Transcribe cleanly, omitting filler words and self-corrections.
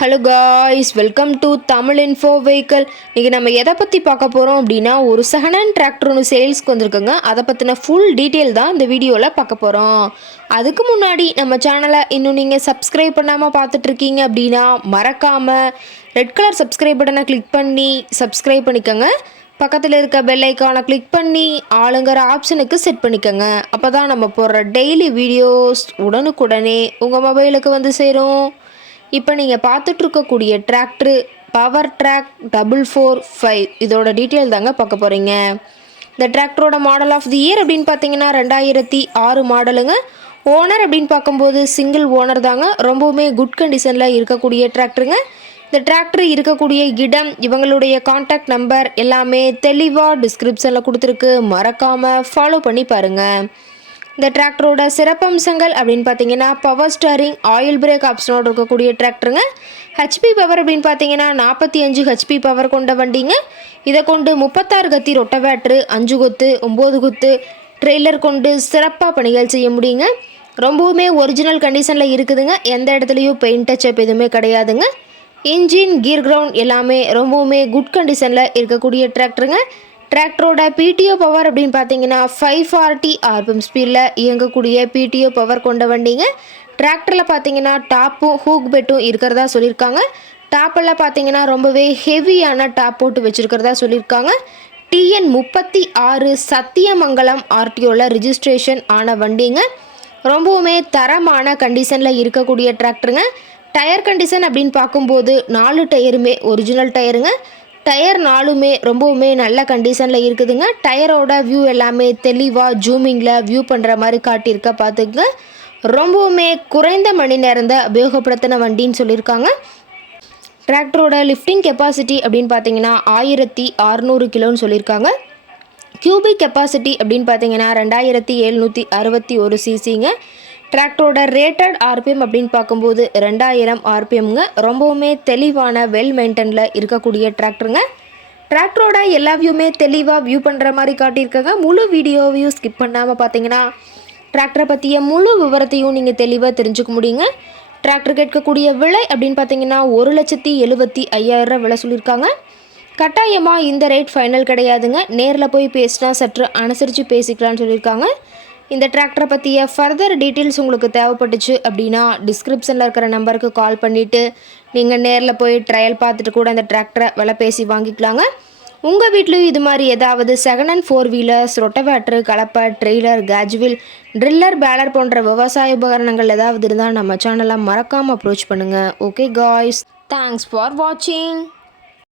Hello guys, welcome to Tamil info vehicle. இன்றைக்கி நம்ம எதை பற்றி பார்க்க போகிறோம் அப்படின்னா, ஒரு செகண்ட் ஹேண்ட் டிராக்டர் ஒன்று சேல்ஸ்க்கு வந்திருக்குங்க. அதை பற்றின ஃபுல் டீட்டெயில் தான் இந்த வீடியோவில் பார்க்க போகிறோம். அதுக்கு முன்னாடி நம்ம சேனலை இன்னும் நீங்கள் சப்ஸ்கிரைப் பண்ணாமல் பார்த்துட்ருக்கீங்க அப்படின்னா மறக்காமல் ரெட் கலர் சப்ஸ்கிரைப் பட்டனை கிளிக் பண்ணி சப்ஸ்கிரைப் பண்ணிக்கோங்க. பக்கத்தில் இருக்க பெல் ஐக்கானை கிளிக் பண்ணி ஆளுங்கிற ஆப்ஷனுக்கு செட் பண்ணிக்கோங்க. அப்போ தான் நம்ம போடுற டெய்லி வீடியோஸ் உடனுக்குடனே உங்கள் மொபைலுக்கு வந்து சேரும். இப்போ நீங்கள் பார்த்துட்ருக்கக்கூடிய டிராக்டரு Powertrac 445 இதோட டீட்டெயில் தாங்க பார்க்க போகிறீங்க. இந்த டிராக்டரோட மாடல் ஆஃப் தி இயர் அப்படின்னு பார்த்தீங்கன்னா 2006 மாடலுங்க. ஓனர் அப்படின்னு பார்க்கும்போது சிங்கிள் ஓனர் தாங்க. ரொம்பவுமே குட் கண்டிஷனில் இருக்கக்கூடிய டிராக்டருங்க. இந்த டிராக்டர் இருக்கக்கூடிய இடம், இவங்களுடைய கான்டாக்ட் நம்பர் எல்லாமே தெளிவாக டிஸ்கிரிப்ஷனில் கொடுத்துருக்கு. மறக்காமல் ஃபாலோ பண்ணி பாருங்கள். இந்த டிராக்டரோட சிறப்பம்சங்கள் அப்படின்னு பார்த்தீங்கன்னா, பவர் ஸ்டேரிங், ஆயில் பிரேக் ஆப்ஷனோடு இருக்கக்கூடிய டிராக்டருங்க. ஹெச்பி பவர் அப்படின்னு பார்த்தீங்கன்னா 45 ஹெச்பி பவர் கொண்ட வண்டிங்க. இதை கொண்டு 36 கத்தி ரொட்டவேட்ரு, 5 கொத்து, 9 கொத்து ட்ரெய்லர் கொண்டு சிறப்பாக பணிகள் செய்ய முடியுங்க. ரொம்பவுமே ஒரிஜினல் கண்டிஷனில் இருக்குதுங்க. எந்த இடத்துலையும் பெயிண்ட் டச்சப் எதுவுமே கிடையாதுங்க. இன்ஜின், கீர் கிரவுண்ட் எல்லாமே ரொம்பவுமே குட் கண்டிஷனில் இருக்கக்கூடிய டிராக்டருங்க. டிராக்டரோட பிடிஓ பவர் அப்படின்னு பார்த்தீங்கன்னா 540 ஆர்பிஎம் ஸ்பீடில் இயங்கக்கூடிய பிடிஓ பவர் கொண்ட வண்டிங்க. டிராக்டரில் பார்த்தீங்கன்னா டாப்பும் ஹூக் பெட்டும் இருக்கிறதா சொல்லியிருக்காங்க. டாப்பெல்லாம் பார்த்தீங்கன்னா ரொம்பவே ஹெவியான டாப் போட்டு வச்சுருக்கிறதா சொல்லியிருக்காங்க. TN 36 சத்தியமங்கலம் ஆர்டிஓவில் ரிஜிஸ்ட்ரேஷன் ஆன வண்டிங்க. ரொம்பவுமே தரமான கண்டிஷனில் இருக்கக்கூடிய டிராக்டருங்க. டயர் கண்டிஷன் அப்படின்னு பார்க்கும்போது 4 டயருமே ஒரிஜினல் டயருங்க. டயர் 4மே ரொம்பவுமே நல்ல கண்டிஷனில் இருக்குதுங்க. டயரோட வியூ எல்லாமே தெளிவாக ஜூமிங்கில் வியூ பண்ணுற மாதிரி காட்டியிருக்க பார்த்துக்குங்க. ரொம்பவுமே குறைந்த மணி நேரம் தான் உபயோகப்படுத்தின வண்டின்னு சொல்லியிருக்காங்க. டிராக்டரோட லிஃப்டிங் கெப்பாசிட்டி அப்படின்னு பார்த்தீங்கன்னா 1600 கிலோன்னு சொல்லியிருக்காங்க. கியூபிக் கெப்பாசிட்டி அப்படின்னு பார்த்தீங்கன்னா 2761 சிசிங்க. டிராக்டரோட ரேட்டட் ஆர்பிஎம் அப்படின்னு பார்க்கும்போது 2000 ஆர்பிஎம்ங்க. ரொம்பவுமே தெளிவான வெல் மெயின்டெனில் இருக்கக்கூடிய டிராக்டருங்க. டிராக்டரோட எல்லா வியூமே தெளிவாக வியூ பண்ணுற மாதிரி காட்டியிருக்காங்க. முழு வீடியோவையும் ஸ்கிப் பண்ணாமல் பார்த்தீங்கன்னா டிராக்டரை பற்றிய முழு விவரத்தையும் நீங்கள் தெளிவாக தெரிஞ்சுக்க முடியுங்க. டிராக்டர் கேட்கக்கூடிய விலை அப்படின்னு பார்த்தீங்கன்னா 1,75,000 விலை சொல்லியிருக்காங்க. கட்டாயமாக இந்த ரேட் ஃபைனல் கிடையாதுங்க. நேரில் போய் பேசினா சற்று அனுசரித்து பேசிக்கலான்னு சொல்லியிருக்காங்க. இந்த டிராக்டரை பற்றிய ஃபர்தர் டீட்டெயில்ஸ் உங்களுக்கு தேவைப்பட்டுச்சு அப்படின்னா டிஸ்கிரிப்ஷனில் இருக்கிற நம்பருக்கு கால் பண்ணிவிட்டு நீங்கள் நேரில் போய் ட்ரையல் பார்த்துட்டு கூட அந்த டிராக்டரை விலை பேசி வாங்கிக்கலாங்க. உங்கள் வீட்லேயும் இது மாதிரி ஏதாவது செகண்ட் ஹேண்ட் 4 வீலர்ஸ், ரொட்டவேட்ரு, கலப்பை, ட்ரெய்லர், கேஜ்வில், ட்ரில்லர், பேலர் போன்ற விவசாய உபகரணங்கள் ஏதாவது இருந்தால் நம்ம சேனலை மறக்காமல் அப்ரோச் பண்ணுங்கள். ஓகே காய்ஸ், தேங்க்ஸ் ஃபார் வாட்சிங்.